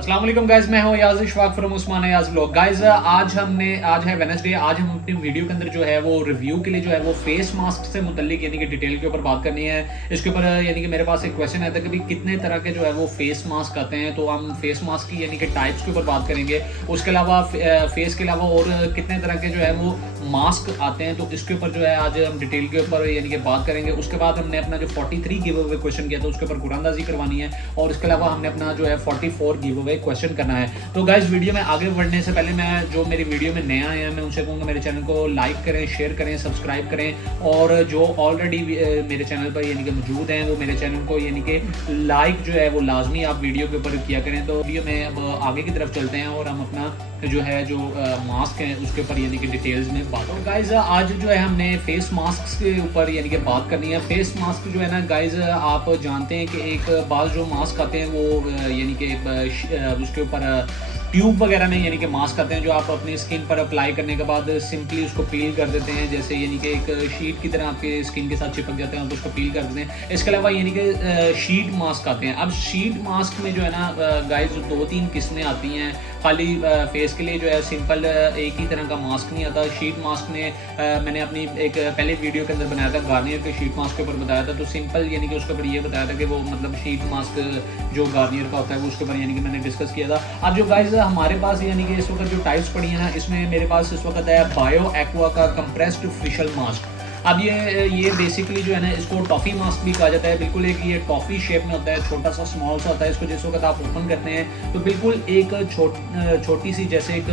अस्सलाम वालेकुम गाइस, मैं हूं Yaz Ishfaq from Usman Yaz vlog. Guys आज है वेडनेसडे। आज हम अपनी वीडियो के अंदर जो है वो रिव्यू के लिए जो है वो फेस मास्क से मुतल्लिक यानी कि डिटेल के ऊपर बात करनी है। इसके ऊपर यानी कि मेरे पास एक क्वेश्चन आता है कि भाई कितने तरह के जो है वो फेस मास्क आते हैं, तो हम फेस मास्क की यानी कि टाइप्स के ऊपर बात करेंगे। उसके अलावा फेस के अलावा और कितने तरह के जो है वो मास्क आते हैं, तो इसके ऊपर जो है आज हम डिटेल के ऊपर यानी कि बात करेंगे। उसके बाद हमने अपना जो 43 गिव अवे क्वेश्चन किया था उसके ऊपर कुरानदाजी करवानी है, और इसके अलावा हमने अपना जो है 44 गिव अवे क्वेश्चन करना है। तो गाइस वीडियो में आगे बढ़ने से पहले मैं जो मेरी वीडियो में नया आया है मैं उनसे कहूँगा मेरे चैनल को लाइक करें, शेयर करें, सब्सक्राइब करें, और जो ऑलरेडी मेरे चैनल पर यानी कि मौजूद हैं वो मेरे चैनल को यानी कि लाइक जो है वो लाजमी आप वीडियो के ऊपर किया करें। तो वीडियो में अब आगे की तरफ चलते हैं और हम अपना जो है जो मास्क है उसके ऊपर यानी कि डिटेल्स में बात करें। गाइज आज जो है हमने फेस मास्क के ऊपर यानी कि बात करनी है। फेस मास्क जो है ना गाइज, आप जानते हैं कि एक बार जो मास्क आते हैं वो यानी कि उसके ऊपर ट्यूब वगैरह में यानी कि मास्क आते हैं जो आप अपनी स्किन पर अप्लाई करने के बाद सिंपली उसको पील कर देते हैं, जैसे यानी कि एक शीट की तरह आपके स्किन के साथ चिपक जाते हैं, आप उसको पील कर देते हैं। इसके अलावा यानी कि शीट मास्क आते हैं। अब शीट मास्क में जो है ना गाइज 2-3 किस्में आती हैं। खाली फेस के लिए जो है सिंपल एक ही तरह का मास्क नहीं आता। शीट मास्क में मैंने अपनी एक पहले वीडियो के अंदर बनाया था, गार्नियर के शीट मास्क के ऊपर बताया था। तो सिंपल यानी कि उसके ऊपर ये बताया था कि वो मतलब शीट मास्क जो गार्नियर का होता है वो उसके ऊपर यानी कि मैंने डिस्कस किया था। अब जो गाइज हमारे पास यानी कि इस वक्त जो टाइप्स पड़ी है ना, इसमें मेरे पास इस वक्त है बायो एक्वा का कंप्रेस्ड फेशियल मास्क। अब ये बेसिकली जो है ना इसको टॉफ़ी मास्क भी कहा जाता है। बिल्कुल एक ये टॉफ़ी शेप में होता है, छोटा सा स्मॉल सा होता है। इसको जिस वक्त आप ओपन करते हैं तो बिल्कुल एक छोटी सी जैसे एक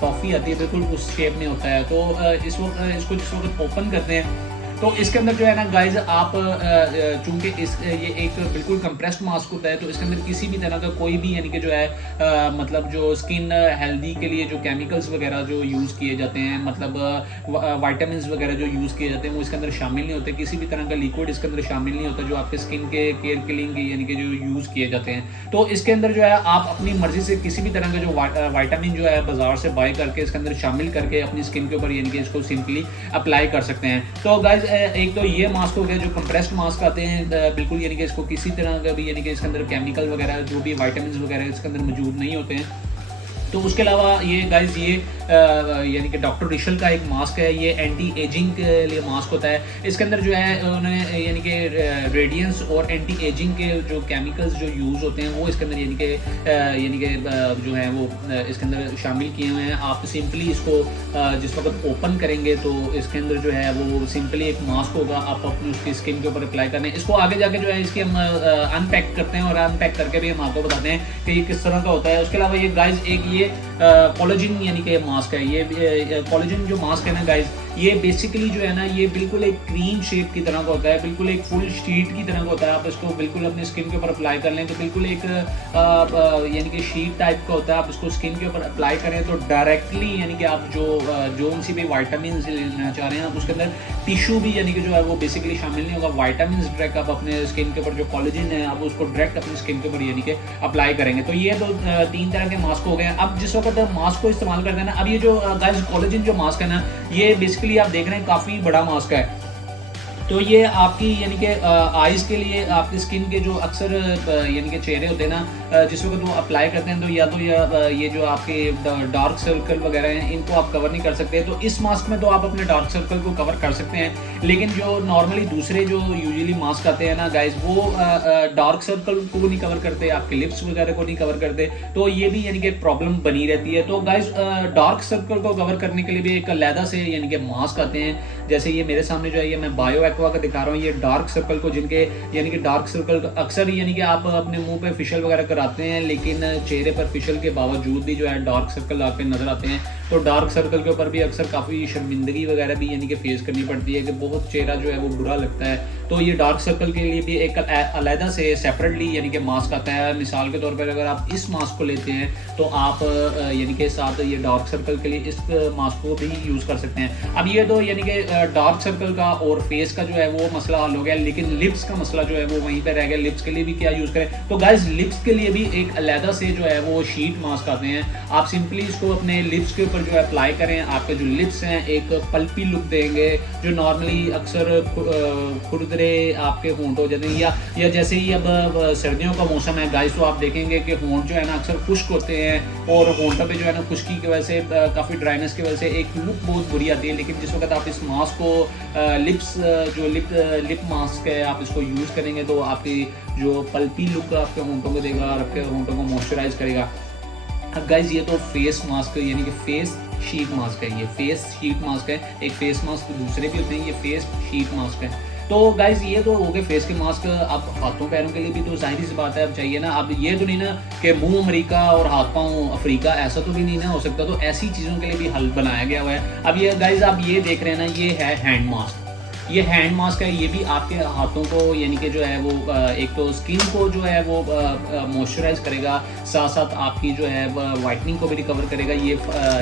टॉफ़ी आती है, बिल्कुल उस शेप में होता है। तो इस वक्त इसको जिस वक्त ओपन करते हैं तो इसके अंदर जो है ना गाइज आप चूंकि ये एक बिल्कुल कंप्रेस्ड मास्क होता है, तो इसके अंदर किसी भी तरह का कोई भी यानी कि जो है मतलब जो स्किन हेल्दी के लिए जो केमिकल्स वगैरह जो यूज़ किए जाते हैं, मतलब वाइटामिन वगैरह जो यूज़ किए जाते हैं वो इसके अंदर शामिल नहीं होते। किसी भी तरह का लिक्विड इसके अंदर शामिल नहीं होता जो आपके स्किन के केयर के लिए यानी कि जो यूज़ किए जाते हैं। तो इसके अंदर जो है आप अपनी मर्जी से किसी भी तरह का जो वाइटामिन जो है बाजार से बाय करके इसके अंदर शामिल करके अपनी स्किन के ऊपर यानी कि इसको सिंपली अप्लाई कर सकते हैं। तो गाइज एक तो ये मास्क हो गया जो कंप्रेस्ड मास्क आते हैं बिल्कुल यानी कि इसको किसी तरह का भी यानी कि इसके अंदर केमिकल वगैरह जो भी वाइटामिन वगैरह इसके अंदर मौजूद नहीं होते हैं। तो उसके अलावा ये गाइज ये यानी कि डॉक्टर रिशल का एक मास्क है, ये एंटी एजिंग के लिए मास्क होता है। इसके अंदर जो है उन्होंने यानी कि रेडियंस और एंटी एजिंग के जो केमिकल्स जो यूज़ होते हैं वो इसके अंदर यानी कि जो है वो इसके अंदर शामिल किए हुए हैं। आप सिंपली इसको जिस वक्त ओपन करेंगे तो इसके अंदर जो है वो सिंपली एक मास्क होगा, आप अपनी उसकी स्किन के ऊपर अप्लाई करने। इसको आगे जाके जो है इसकी हम अनपैक करते हैं और अनपैक करके भी हम आपको बताते हैं कि ये किस तरह का होता है। उसके अलावा ये गाइज एक ये कोलेजन यानी कि मास्क है। ये कोलेजन जो मास्क है ना गाइज, ये बेसिकली जो है ना ये बिल्कुल एक क्रीम शेप की तरह का होता है, बिल्कुल एक फुल शीट की तरह का होता है। आप इसको बिल्कुल अपने स्किन के ऊपर अप्लाई कर लें तो बिल्कुल एक यानी कि शीट टाइप का होता है। आप इसको स्किन के ऊपर अप्लाई करें तो डायरेक्टली यानी कि आप जो उनसी भी वाइटामिन लेना चाह रहे हैं उसके अंदर टिश्यू भी यानी कि जो है वो बेसिकली शामिल नहीं होगा। वाइटामिन डायरेक्ट आप अपने स्किन के ऊपर जो कोलेजन है आप उसको डायरेक्ट अपनी स्किन के ऊपर यानी कि अप्लाई करेंगे। तो ये 3 तरह के मास्क हो गए। अब जिस वक्त मास्क को इस्तेमाल करते हैं ना, अब ये जो गाइस कोलेजन जो मास्क है ना, ये बेसिकली आप देख रहे हैं काफ़ी बड़ा मास्क है। तो ये आपकी यानी कि आइज़ के लिए आपकी स्किन के जो अक्सर यानी कि चेहरे होते हैं ना जिस वक्त वो अप्लाई करते हैं तो या तो ये जो आपके डार्क सर्कल वगैरह हैं इनको आप कवर नहीं कर सकते। तो इस मास्क में तो आप अपने डार्क सर्कल को कवर कर सकते हैं, लेकिन जो नॉर्मली दूसरे जो यूजुअली मास्क आते हैं ना गाइज वो डार्क सर्कल को नहीं कवर करते, आपके लिप्स वगैरह को नहीं कवर करते। तो ये भी यानी कि प्रॉब्लम बनी रहती है। तो गाइज डार्क सर्कल को कवर करने के लिए भी एक अलहदा से यानी कि मास्क आते हैं। जैसे ये मेरे सामने जो है ये मैं बायो एक्वा का दिखा रहा हूँ। ये डार्क सर्कल को जिनके यानी कि डार्क सर्कल अक्सर यानी कि आप अपने मुंह पे फेशियल वगैरह कराते हैं लेकिन चेहरे पर फेशियल के बावजूद भी जो है डार्क सर्कल आपके नजर आते हैं। तो डार्क सर्कल के ऊपर भी अक्सर काफ़ी शर्मिंदगी वगैरह भी यानी कि फेस करनी पड़ती है कि बहुत चेहरा जो है वो बुरा लगता है। तो ये डार्क सर्कल के लिए भी एक अलहदा से सेपरेटली यानी कि मास्क आता है। मिसाल के तौर पर अगर आप इस मास्क को लेते हैं तो आप यानी कि साथ ये डार्क सर्कल के लिए इस मास्क को भी यूज़ कर सकते हैं। अब ये तो यानी कि डार्क सर्कल का और फेस का जो है वो मसला हल हो गया, लेकिन लिप्स का मसला जो है वो वहीं पर रह गया। लिप्स के लिए भी क्या यूज़ करें? तो गाइज लिप्स के लिए भी एक अलहदा से जो है वो शीट मास्क आते हैं। आप सिंपली इसको अपने लिप्स के ऊपर ऊपर जो है अप्लाई करें, आपके जो लिप्स हैं एक पल्पी लुक देंगे, जो नॉर्मली अक्सर खुरदरे आपके होंठ हो जाते हैं, या जैसे ही अब सर्दियों का मौसम है गाइस, तो आप देखेंगे कि होंठ जो है ना अक्सर खुश्क होते हैं और होंठों पे जो है ना खुश्की की वजह से, काफ़ी ड्राइनेस की वजह से एक लुक बहुत बुरी आती है। लेकिन जिस वक्त आप इस मास्क को लिप्स जो लिप मास्क है आप इसको यूज़ करेंगे तो आपकी जो पल्पी लुक आपके होंठों को देगा और आपके होंठों को मॉइस्चराइज करेगा। अब गाइज ये तो फेस मास्क यानी कि फेस शीट मास्क है, ये फेस शीट मास्क है। एक फेस मास्क दूसरे भी होते हैं, ये फेस शीट मास्क है। तो गाइज ये तो हो गए फेस के मास्क। अब हाथों पैरों के लिए भी तो जाहिर सी बात है अब चाहिए ना। अब ये तो नहीं ना कि मुंह अमेरिका और हाथ पाँव अफ्रीका, ऐसा तो भी नहीं ना हो सकता। तो ऐसी चीज़ों के लिए भी हल बनाया गया हुआ है। अब ये गाइज आप ये देख रहे हैं ना, ये है हैंड मास्क। ये हैंड मास्क है, ये भी आपके हाथों को यानी कि जो है वो एक तो स्किन को जो है वो मॉइस्चराइज करेगा, साथ साथ आपकी जो है वाइटनिंग को भी रिकवर करेगा। ये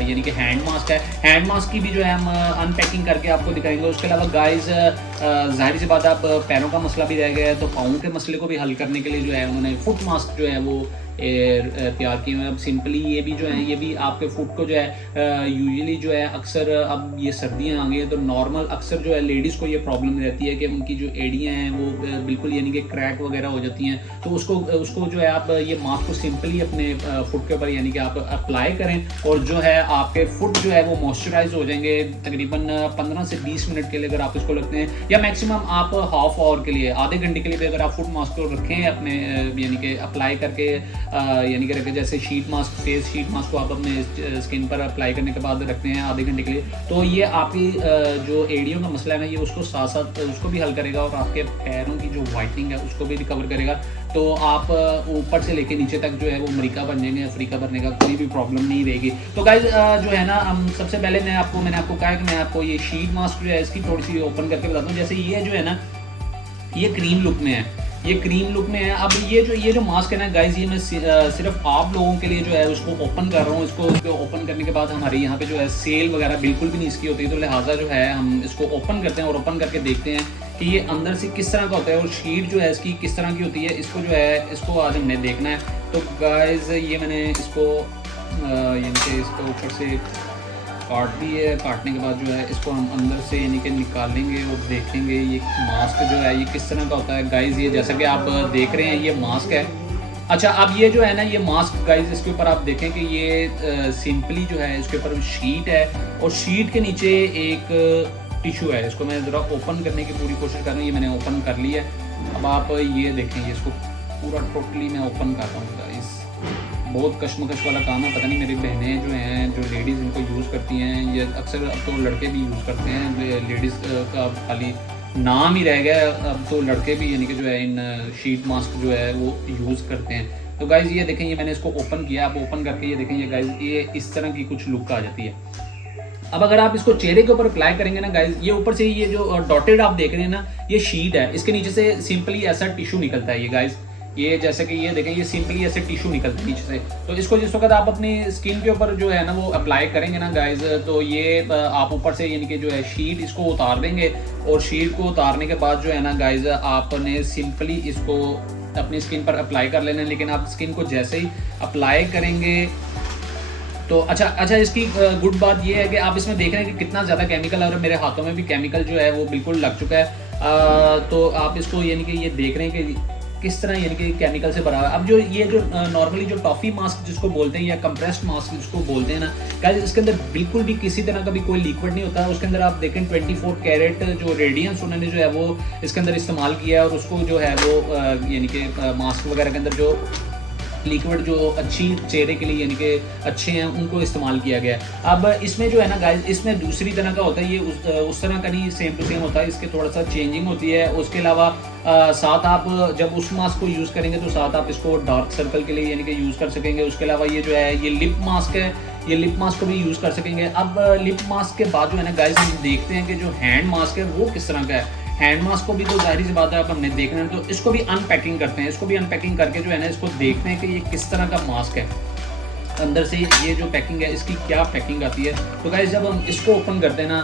यानी कि हैंड मास्क है। हैंड मास्क की भी जो है हम अनपैकिंग करके आपको दिखाएंगे। उसके अलावा गाइस जाहिर सी बात है, अब पैरों का मसला भी रह गया है, तो पाँव के मसले को भी हल करने के लिए जो है उन्होंने फुट मास्क जो है वो तैयार किए हुए। अब सिंपली ये भी जो है, ये भी आपके फुट को जो है यूजुअली जो है अक्सर, अब ये सर्दियाँ आ गई हैं तो नॉर्मल अक्सर जो है लेडीज़ को ये प्रॉब्लम रहती है कि उनकी जो एड़ियाँ हैं वो बिल्कुल यानी कि क्रैक वगैरह हो जाती हैं। तो उसको जो है आप ये मास्क को सिंपली अपने फुट के ऊपर यानी कि आप अप्लाई करें और जो है आपके फुट जो है वो मॉइस्चराइज हो जाएंगे तकरीबन 15 से 20 मिनट के लिए अगर आप इसको लगते हैं, या मैक्सिमम आप हाफ आवर के लिए, आधे घंटे के लिए भी अगर आप फुट मास्क को रखें अपने यानी कि अप्लाई करके यानी कि जैसे sheet mask, face sheet mask को आप अपने स्किन पर अप्लाई करने के बाद रखते हैं आधे घंटे के लिए, तो ये आपकी जो एड़ियों का मसला है ना, ये उसको साथ साथ उसको भी हल करेगा और आपके पैरों की जो वाइटनिंग है उसको भी रिकवर करेगा। तो आप ऊपर से लेके नीचे तक जो है वो अमेरिका बन जाएंगे, अफ्रीका बनने का कोई भी प्रॉब्लम नहीं रहेगी। तो गाइज जो है ना, हम सबसे पहले मैंने आपको कहा कि मैं आपको ये शीट मास्क जो है इसकी थोड़ी सी ओपन करके बताता हूँ। जैसे ये जो है ना, ये क्रीम लुक में है, ये क्रीम लुक में है। अब ये जो मास्क है ना गाइज, ये मैं सिर्फ आप लोगों के लिए जो है उसको ओपन कर रहा हूँ। इसको ओपन करने के बाद हमारे यहाँ पे जो है सेल वगैरह बिल्कुल भी नहीं इसकी होती, तो लिहाजा जो है हम इसको ओपन करते हैं और ओपन करके देखते हैं कि ये अंदर से किस तरह का होता है और शीट जो है इसकी किस तरह की होती है। इसको जो है इसको आज हमने देखना है। तो गाइज ये मैंने इसको यानी कि इसको ऊपर से काट दी है। काटने के बाद जो है इसको हम अंदर से यानी कि निकालेंगे और देखेंगे ये मास्क जो है ये किस तरह का होता है। गाइज ये जैसा कि आप देख रहे हैं ये मास्क है। अच्छा, अब ये जो है ना ये मास्क गाइज, इसके ऊपर आप देखें कि ये सिंपली जो है इसके ऊपर शीट है और शीट के नीचे एक टिश्यू है। इसको मैं ज़रा ओपन करने की पूरी कोशिश कर रहा हूँ। ये मैंने ओपन कर लिया है। अब आप ये देखेंगे, इसको पूरा टोटली मैं ओपन कर रहा हूँ गाइज। बहुत कश्मकश वाला काम है। पता नहीं मेरी बहनें जो हैं, जो लेडीज़ इनको यूज़ करती हैं, ये अक्सर अब तो लड़के भी यूज़ करते हैं। लेडीज़ का खाली नाम ही रह गया, अब तो लड़के भी यानी कि जो है इन शीट मास्क जो है वो यूज़ करते हैं। तो गाइज़ ये देखें, ये मैंने इसको ओपन किया। आप ओपन करके ये देखें, ये गाइज़ ये इस तरह की कुछ लुक आ जाती है। अब अगर आप इसको चेहरे के ऊपर अप्लाई करेंगे ना गाइज, ये ऊपर से ये जो डॉटेड आप देख रहे हैं ना, ये शीट है। इसके नीचे से सिंपली ऐसा टिश्यू निकलता है। ये गाइज ये जैसे कि ये देखें, ये सिंपली ऐसे टिश्यू निकलता है नीचे से। तो इसको जिस वक्त आप अपनी स्किन के ऊपर जो है ना वो अप्लाई करेंगे ना गाइज, तो ये आप ऊपर से यानी कि जो है शीट इसको उतार देंगे और शीट को उतारने के बाद जो है ना गाइज, आपने सिंपली इसको अपनी स्किन पर अप्लाई कर लेना है। लेकिन आप स्किन को जैसे ही अप्लाई करेंगे तो अच्छा इसकी गुड बात ये है कि आप इसमें देख रहे हैं कि कितना ज़्यादा केमिकल है और मेरे हाथों में भी केमिकल जो है वो बिल्कुल लग चुका है। तो आप इसको यानी कि ये देख रहे हैं कि किस तरह यानी कि केमिकल से भरा हुआ है। अब जो ये जो नॉर्मली जो टॉफ़ी मास्क जिसको बोलते हैं या कंप्रेस्ड मास्क जिसको बोलते हैं ना गाइस, इसके अंदर बिल्कुल भी किसी तरह का भी कोई लिक्विड नहीं होता है। उसके अंदर आप देखें 24 कैरेट जो रेडियंस उन्होंने जो है वो इसके अंदर इस्तेमाल किया है और उसको जो है वो यानी कि मास्क वगैरह के अंदर जो लिक्विड जो अच्छी चेहरे के लिए यानी कि अच्छे हैं उनको इस्तेमाल किया गया है। अब इसमें जो है ना गाइस, इसमें दूसरी तरह का होता है, ये उस तरह का नहीं, सेम टू सेम होता है। इसके थोड़ा सा चेंजिंग होती है। उसके अलावा साथ आप जब उस मास्क को यूज़ करेंगे तो साथ आप इसको डार्क सर्कल के लिए यानी कि यूज़ कर सकेंगे। उसके अलावा ये जो है ये लिप मास्क है, ये लिप मास्क को भी यूज़ कर सकेंगे। अब लिप मास्क के बाद जो है ना गाइस, हम देखते हैं कि जो हैंड मास्क है वो किस तरह का है। हैंड मास्क को भी तो जाहिर सी बात है अब हमने देखना है, तो इसको भी अनपैकिंग करते हैं। इसको भी अनपैकिंग करके जो है ना इसको देखते हैं कि ये किस तरह का मास्क है। अंदर से ये जो पैकिंग है इसकी क्या पैकिंग आती है। तो गाइस जब हम इसको ओपन करते हैं ना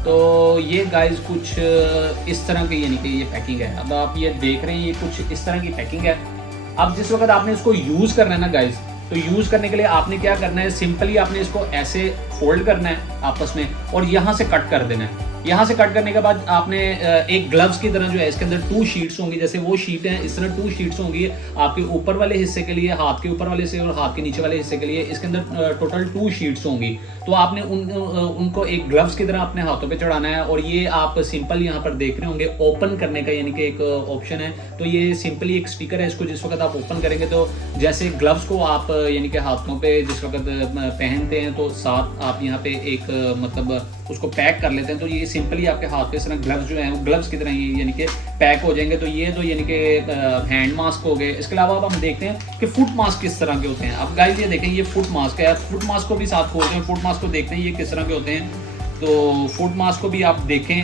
तो ये गाइस कुछ इस तरह की यानी कि ये पैकिंग है। अब आप ये देख रहे हैं ये कुछ इस तरह की पैकिंग है। अब जिस वक्त आपने इसको यूज़ करना है ना गाइस, तो यूज़ करने के लिए आपने क्या करना है, सिंपली आपने इसको ऐसे फोल्ड करना है आपस में और यहाँ से कट कर देना है। यहाँ से कट करने के बाद आपने एक ग्लव्स की तरह जो है इसके अंदर 2 शीट्स होंगी, जैसे वो शीट है इस तरह 2 शीट्स होंगी आपके ऊपर वाले हिस्से के लिए, हाथ के ऊपर वाले से और हाथ के नीचे वाले हिस्से के लिए। इसके अंदर टोटल 2 शीट्स होंगी। तो आपने उनको एक ग्लव्स की तरह अपने हाथों पे चढ़ाना है और ये आप सिंपल यहाँ पर देख रहे होंगे ओपन करने का यानी कि एक ऑप्शन है। तो ये सिंपली एक स्टिकर है, इसको जिस वक्त आप ओपन करेंगे तो जैसे ग्लव्स को आप यानी कि हाथों पे जिस वक्त पहनते हैं तो साथ आप यहाँ पे एक मतलब उसको पैक कर लेते हैं, तो ये सिंपली आपके हाथ पे इस तरह ग्लव्स जो हैं वो ग्लव्स की तरह ही यानी कि पैक हो जाएंगे। तो ये तो यानी कि हैंड मास्क हो गए। इसके अलावा अब हम देखते हैं कि फुट मास्क किस तरह के होते हैं। अब गाइस ये देखें, ये फुट मास्क है। फुट मास्क को भी साथ खोलते हैं, फुट मास्क को देखते हैं ये किस तरह के होते हैं। तो फुट मास्क को भी आप देखें।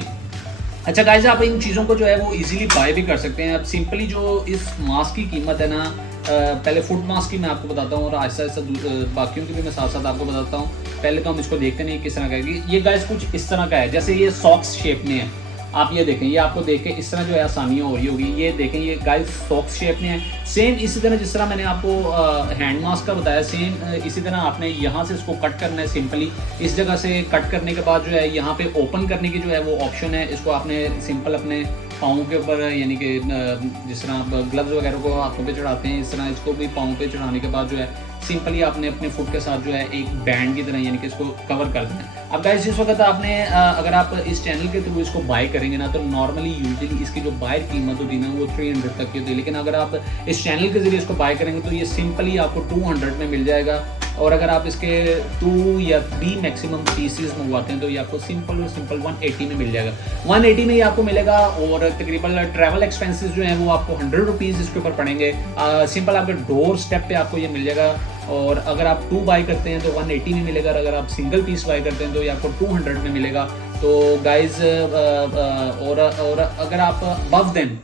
अच्छा गाइस, आप इन चीज़ों को जो है वो इजीली बाय भी कर सकते हैं। अब सिंपली जो इस मास्क की कीमत है ना, पहले फुट मास्क की मैं आपको बताता हूँ और आहिस्ता आहिस्ता बाकियों की भी मैं साथ साथ आपको बताता हूँ। पहले तो हम इसको देखते नहीं किस तरह का है। ये गाइस कुछ इस तरह का है, जैसे ये सॉक्स शेप में है। आप ये देखें, ये आपको देख के इस तरह जो है आसानियाँ हो रही होगी। ये देखें, ये गाइस सॉक्स शेप में है। सेम इसी तरह जिस तरह मैंने आपको हैंड मास्क का बताया, सेम इसी तरह आपने यहाँ से इसको कट करना है। सिंपली इस जगह से कट करने के बाद जो है यहाँ पे ओपन करने की जो है वो ऑप्शन है। इसको आपने सिंपल अपने पाँव के ऊपर यानी कि जिस तरह आप ग्लव्स वगैरह को हाथों पे चढ़ाते हैं, इस तरह इसको भी पाँव पे चढ़ाने के बाद जो है सिंपली आपने अपने फुट के साथ जो है एक बैंड की तरह यानी कि इसको कवर कर देना है। अब गाइस इस वक्त आपने अगर आप इस चैनल के थ्रू इसको बाय करेंगे ना, तो नॉर्मली यूजुअली इसकी जो बायर कीमत होती है ना वो 300 तक की होती है। लेकिन अगर आप इस चैनल के जरिए इसको बाय करेंगे तो ये सिंपली आपको 200 में मिल जाएगा। और अगर आप इसके 2 या 3 मैक्सिमम पीसीज मंगवाते हैं तो ये आपको सिंपल 180 में मिल जाएगा। 180 में ये आपको मिलेगा। और तकरीबन ट्रैवल एक्सपेंसेस जो हैं वो आपको 100 रुपीज़ इसके ऊपर पड़ेंगे। सिंपल आपके डोर स्टेप पे आपको ये मिल जाएगा। और अगर आप 2 बाई करते हैं तो 180 में मिलेगा, और अगर आप सिंगल पीस बाई करते हैं तो ये आपको 200 में मिलेगा। तो गाइज और अगर आप अबव देन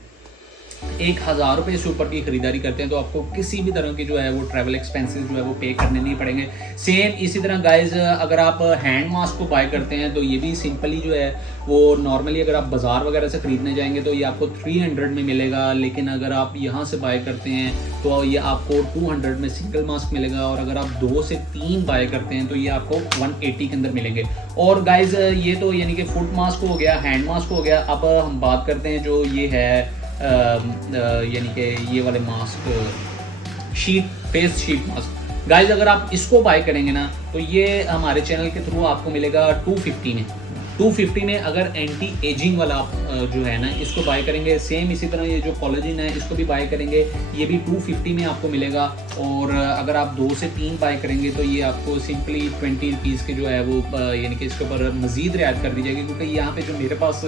1000 रुपये से ऊपर की खरीदारी करते हैं तो आपको किसी भी तरह की जो है वो ट्रैवल एक्सपेंसेस जो है वो पे करने नहीं पड़ेंगे। सेम इसी तरह गाइज अगर आप हैंड मास्क को बाय करते हैं तो ये भी सिंपली जो है वो नॉर्मली अगर आप बाज़ार वगैरह से ख़रीदने जाएंगे तो ये आपको 300 में मिलेगा। लेकिन अगर आप यहाँ से बाय करते हैं तो ये आपको 200 में सिंगल मास्क मिलेगा। और अगर आप 2 से 3 बाय करते हैं तो ये आपको 180 के अंदर मिलेंगे। और गाइज ये तो यानी कि फुट मास्क हो गया, हैंड मास्क हो गया। अब हम बात करते हैं जो ये है यानी कि ये वाले mask face sheet mask. Guys अगर आप इसको बाय करेंगे ना तो ये हमारे चैनल के थ्रू आपको मिलेगा 250 में। 250 में अगर एंटी एजिंग वाला आप जो है ना इसको बाय करेंगे। सेम इसी तरह ये जो कोलेजन है इसको भी बाय करेंगे, ये भी 250 में आपको मिलेगा। और अगर आप 2 से 3 बाय करेंगे तो ये आपको सिंपली 20 रुपीज़ के जो है वो यानी कि इसके ऊपर मज़ीद रियायत कर दी जाएगी। क्योंकि यहाँ पे जो मेरे पास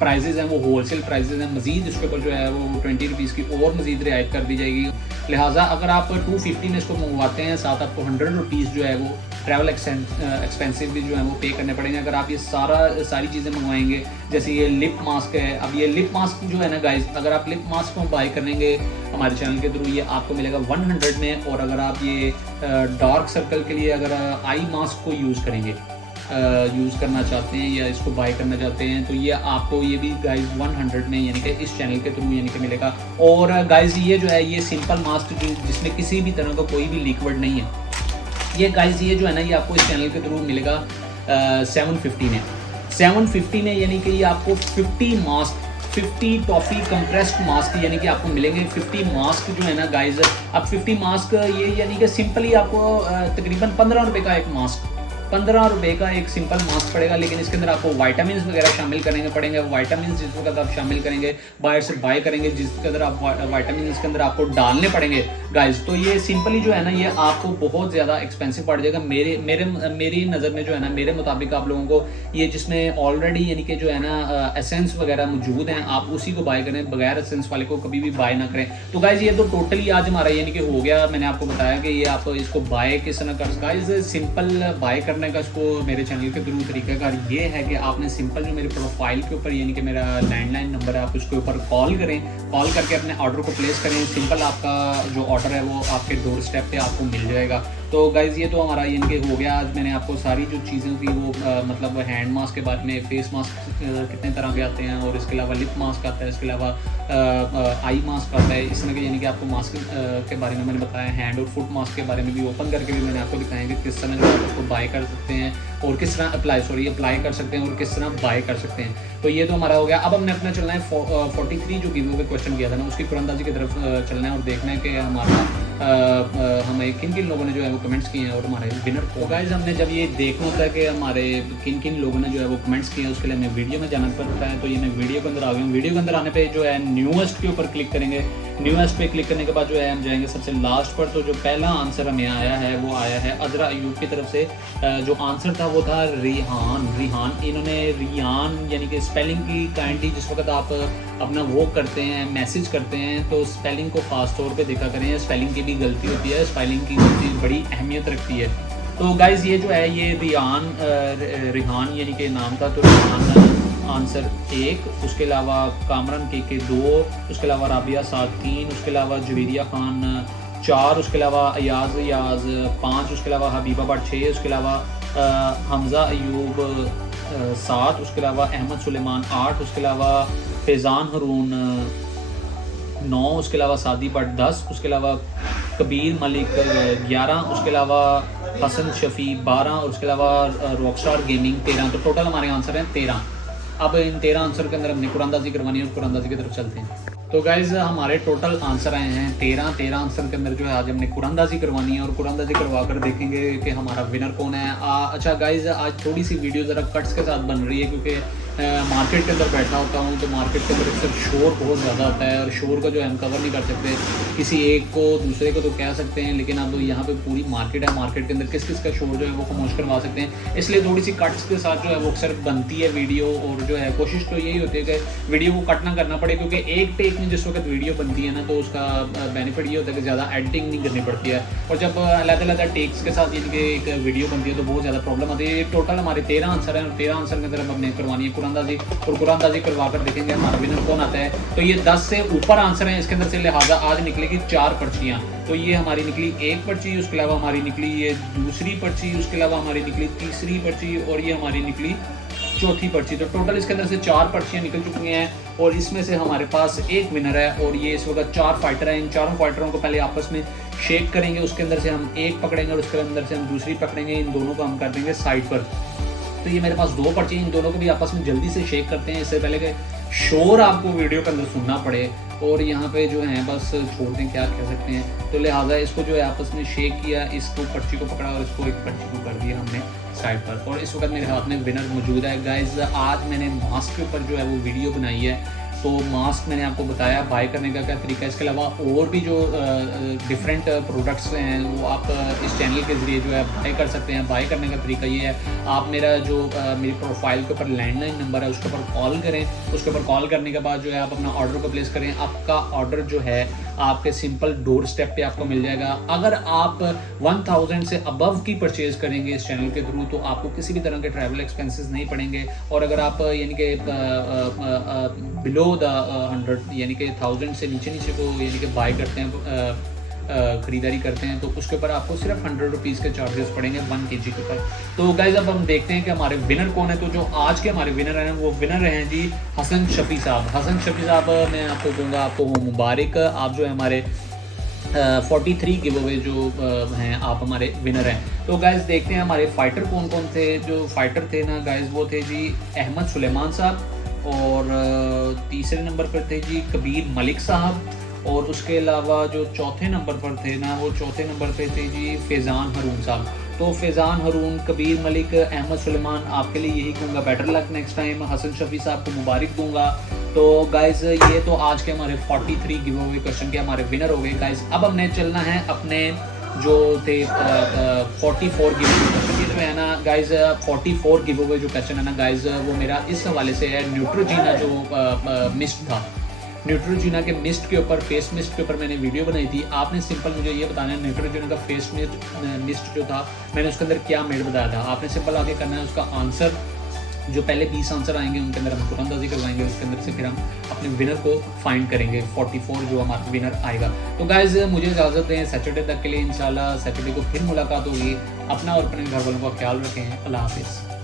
प्राइजेज़ हैं वो होलसेल प्राइजेज़ हैं, मज़ीद इसके ऊपर जो है वो 20 रुपीज़ की और मज़ीद रियायत कर दी जाएगी। लिहाजा अगर आप 250 में इसको मंगवाते हैं, साथ आपको 100 रुपीज़ जो है वो ट्रैवल एक्सपेंसिव भी जो है वो पे करने पड़ेंगे। अगर आप ये सारी चीज़ें मंगवाएंगे, जैसे ये लिप मास्क है। अब ये लिप मास्क जो है ना गाइस, अगर आप लिप मास्क को बाय करेंगे हमारे चैनल के थ्रू ये आपको मिलेगा 100 में। और अगर आप ये डार्क सर्कल के लिए अगर आई मास्क को यूज़ करना चाहते हैं या इसको बाय करना चाहते हैं तो ये आपको ये भी गाइस 100 में यानी कि इस चैनल के थ्रू यानी कि मिलेगा। और गाइस ये जो है ये सिंपल मास्क जिसमें किसी भी तरह का कोई भी लिक्विड नहीं है, ये गाइस ये जो है ना ये आपको इस चैनल के थ्रू मिलेगा 750 में। 750 में यानी कि ये आपको 50 टॉफ़ी कंप्रेस्ड मास्क यानी कि आपको मिलेंगे। 50 मास्क जो है ना गाइस, अब 50 मास्क ये यानी कि सिंपली आपको तकरीबन 15 रुपये का एक मास्क, 15 रुपये का एक सिंपल मास्क पड़ेगा। लेकिन इसके अंदर आपको वाइटामिन वगैरह शामिल पड़ेंगे। वाइटामिन जिस वक्त आप शामिल करेंगे बाहर से बाय करेंगे, जिसके अंदर आप वाइटामिन इसके अंदर आपको डालने पड़ेंगे गाइस, तो ये सिंपली जो है ना ये आपको बहुत ज़्यादा एक्सपेंसिव पड़ जाएगा। मेरी नज़र में जो है ना, मेरे मुताबिक आप लोगों को ये जिसमें ऑलरेडी यानी कि जो है ना एसेंस वगैरह मौजूद हैं, आप उसी को बाय करें, बगैर एसेंस वाले को कभी भी बाय ना करें। तो गाइस ये तो टोटली आज हमारा यानी कि हो गया। मैंने आपको बताया कि ये आप इसको बाय किस तरह कर, गाइस सिंपल बाय करने करने का इसको मेरे चैनल के थ्रू तरीकाकार ये है कि आपने सिंपल जो मेरे प्रोफाइल के ऊपर यानी कि मेरा लैंडलाइन नंबर है, आप उसके ऊपर कॉल करें, कॉल करके अपने ऑर्डर को प्लेस करें। सिंपल आपका जो ऑर्डर है वो आपके डोर स्टेप पे आपको मिल जाएगा। तो गाइज़ ये तो हमारा यानी कि हो गया। आज मैंने आपको सारी जो चीज़ें थी वो मतलब हैंड मास्क के बारे में, फेस मास्क कितने तरह के आते हैं और इसके अलावा लिप मास्क आता है, इसके अलावा आई मास्क आता है, इस तरह के यानी कि आपको मास्क के बारे में मैंने बताया। हैंड और फुट मास्क के बारे में भी ओपन करके भी मैंने आपको दिखाया कि किस तरह आप उसको बाय कर सकते हैं और किस तरह अप्लाई कर सकते हैं और किस तरह बाय कर सकते हैं। तो ये तो हमारा हो गया। अब हमने अपना चलना है 43 जो गिव अवे क्वेश्चन किया था ना, उसकी कुरानंदाजी की तरफ चलना है और देखना है कि हमारा हमें किन किन लोगों ने जो है वो कमेंट्स किए हैं और हमारे विनर को। गाइस हमने जब ये देखना होता है कि हमारे किन किन लोगों ने जो है वो कमेंट्स किए हैं, उसके लिए हमें वीडियो में जाना पड़ता है। तो ये मैं वीडियो के अंदर आ गया हूँ। वीडियो के अंदर आने पे जो है न्यूएस्ट के ऊपर क्लिक करेंगे। न्यूएस्ट पे क्लिक करने के बाद जो है हम जाएंगे सबसे लास्ट पर। तो जो पहला आंसर हमें आया है वो आया है अजरा अयूब की तरफ से। जो आंसर था वो था रिहान। इन्होंने रियान यानी कि स्पेलिंग की काइंडली जिस वक्त आप अपना वो करते हैं, मैसेज करते हैं, तो स्पेलिंग को खास तौर पे देखा करें। स्पेलिंग की भी गलती होती है, स्पेलिंग की गलती बड़ी अहमियत रखती है। तो गाइज़ ये जो है ये रिहान यानी कि नाम था। तो रिहान आंसर 1, उसके अलावा कामरान के 2, उसके अलावा राबिया साद 3, उसके अलावा जवेरिया खान 4, उसके अलावा अयाज 5, उसके अलावा हबीबा भट्ट 6, उसके अलावा हमज़ा अयूब 7, उसके अलावा अहमद सुलेमान 8, उसके अलावा फैज़ान हरून 9, उसके अलावा सादी भट्ट 10, उसके अलावा कबीर मलिक 11, उसके अलावा हसन शफ़ी 12 और उसके अलावा रॉकस्टार गेमिंग 13। तो टोटल हमारे आंसर हैं 13। अब इन 13 आंसर के अंदर हमने कुरानंदाजी करवानी है और कुरानंदाजी की तरफ चलते हैं। तो गाइज़ हमारे टोटल आंसर आए हैं 13 आंसर के अंदर जो है आज हमने कुरानंदाजी करवानी है और कुरानंदाजी करवा कर देखेंगे कि हमारा विनर कौन है। अच्छा गाइज़ आज थोड़ी सी वीडियो ज़रा कट्स के साथ बन रही है क्योंकि मार्केट के अंदर बैठा होता हूँ। तो मार्केट के अंदर सिर्फ शोर बहुत ज़्यादा होता है और शोर का जो है हम कवर नहीं कर सकते। किसी एक को दूसरे को तो कह सकते हैं, लेकिन अब यहाँ पे पूरी मार्केट है, मार्केट के अंदर किस किस का शोर जो है वो खामोश करवा सकते हैं। इसलिए थोड़ी सी कट्स के साथ जो है वो अक्सर बनती है वीडियो। और जो है कोशिश तो यही होती है कि वीडियो को कट ना करना पड़े, क्योंकि एक टेक में जिस वक्त वीडियो बनती है ना तो उसका बेनिफिट ये होता है कि ज़्यादा एडिटिंग नहीं करनी पड़ती है। और जब अलग-अलग टेक्स के साथ इनके एक वीडियो बनती है तो बहुत ज़्यादा प्रॉब्लम आती है। टोटल हमारे 13 आंसर हैं और 13 आंसर के अंदर हमने करवानी है कुरानंदाजी और कुरानंदाजी करवा कर देखेंगे हमारा विनर कौन आता है। तो ये 10 से ऊपर आंसर हैं इसके अंदर से, लिहाजा आज निकलेगी 4 पर्चियाँ। तो ये हमारी निकली 1 पर्ची, उसके अलावा हमारी निकली ये 2री पर्ची, उसके अलावा हमारी निकली 3री पर्ची और ये हमारी निकली 4थी पर्ची। तो टोटल इसके अंदर से 4 पर्चियाँ निकल चुकी हैं और इसमें से हमारे पास एक विनर है और ये इस वक्त 4 फाइटर हैं। इन चारों फाइटरों को पहले आपस में शेक करेंगे, उसके अंदर से हम एक पकड़ेंगे और उसके अंदर से हम दूसरी पकड़ेंगे। इन दोनों को हम कर देंगे साइड पर। तो ये मेरे पास 2 पर्ची, इन दोनों को भी आपस में जल्दी से शेक करते हैं, इससे पहले कि शोर आपको वीडियो के अंदर सुनना पड़े। और यहाँ पे जो है बस छोड़ दें, क्या कह सकते हैं। तो लिहाजा इसको जो है आपस में शेक किया, इसको पर्ची को पकड़ा और इसको एक पर्ची को कर दिया हमने साइड पर। और इस वक्त मेरे हाथ में विनर मौजूद है। गाइज आज मैंने मास्क के ऊपर जो है वो वीडियो बनाई है। तो मास्क मैंने आपको बताया बाय करने का क्या तरीका है। इसके अलावा और भी जो डिफरेंट प्रोडक्ट्स हैं वो आप इस चैनल के ज़रिए जो है बाय कर सकते हैं। बाय करने का तरीका ये है, आप मेरा जो मेरी प्रोफाइल के ऊपर लैंडलाइन नंबर है उसके ऊपर कॉल करें। उसके ऊपर कॉल करने के बाद जो है आप अपना ऑर्डर को प्लेस करें। आपका ऑर्डर जो है आपके सिंपल डोर स्टेप पे आपको मिल जाएगा। अगर आप 1000 से अबव की परचेज़ करेंगे इस चैनल के थ्रू तो आपको किसी भी तरह के ट्रैवल एक्सपेंसेस नहीं पड़ेंगे। और अगर आप यानी कि बिलो द 100 यानी कि 1000 से नीचे को यानी कि बाय करते हैं, ख़रीदारी करते हैं, तो उसके ऊपर आपको सिर्फ 100 रुपीज़ के चार्जेस पड़ेंगे 1 kg के ऊपर। तो गाइज अब हम देखते हैं कि हमारे विनर कौन है। तो जो आज के हमारे विनर हैं वो विनर हैं जी हसन शफ़ी साहब। हसन शफ़ी साहब मैं आपको दूंगा आपको मुबारक। आप जो है हमारे 43 गिव अवे जो हैं आप हमारे विनर हैं। तो गाइज देखते हैं हमारे फ़ाइटर कौन कौन थे। जो फ़ाइटर थे ना गाइज वो थे जी अहमद सुलेमान साहब और तीसरे नंबर पर थे जी कबीर मलिक साहब और उसके अलावा जो चौथे नंबर पर थे ना वो चौथे नंबर पे थे जी फैज़ान हरून साहब। तो फैज़ान हरून, कबीर मलिक, अहमद सुलेमान, आपके लिए यही कहूँगा better luck next time. Hasan Shafi साहब को मुबारक दूंगा। तो गाइज़ ये तो आज के हमारे 43 गिव अवे क्वेश्चन के हमारे विनर हो गए गाइज़। अब हमने चलना है अपने जो थे 44 गिव अवे क्वेश्चन। ये जो है ना गाइज़ 44 गिव अवे जो क्वेश्चन है ना गाइज़ वो मेरा इस हवाले से है न्यूट्रोजीना जो मिस्ट था। न्यूट्रोजिना के मिस्ट के ऊपर, फेस मिस्ट के ऊपर मैंने वीडियो बनाई थी। आपने सिंपल मुझे ये बताना है न्यूट्रोजिना का फेस मिस्ट जो था मैंने उसके अंदर क्या मेड बताया था। आपने सिंपल आगे करना है उसका आंसर, जो पहले 20 आंसर आएंगे उनके अंदर हम कुरंदाजी करवाएंगे, उसके अंदर से फिर हम अपने विनर को फाइंड करेंगे, 44 जो हमारा विनर आएगा। तो गाइज मुझे इजाज़त दें सैटरडे तक के लिए, इंशाल्लाह सैटरडे को फिर मुलाकात होगी। अपना और अपने घर वालों का ख्याल रखें। अल्लाह हाफिज़।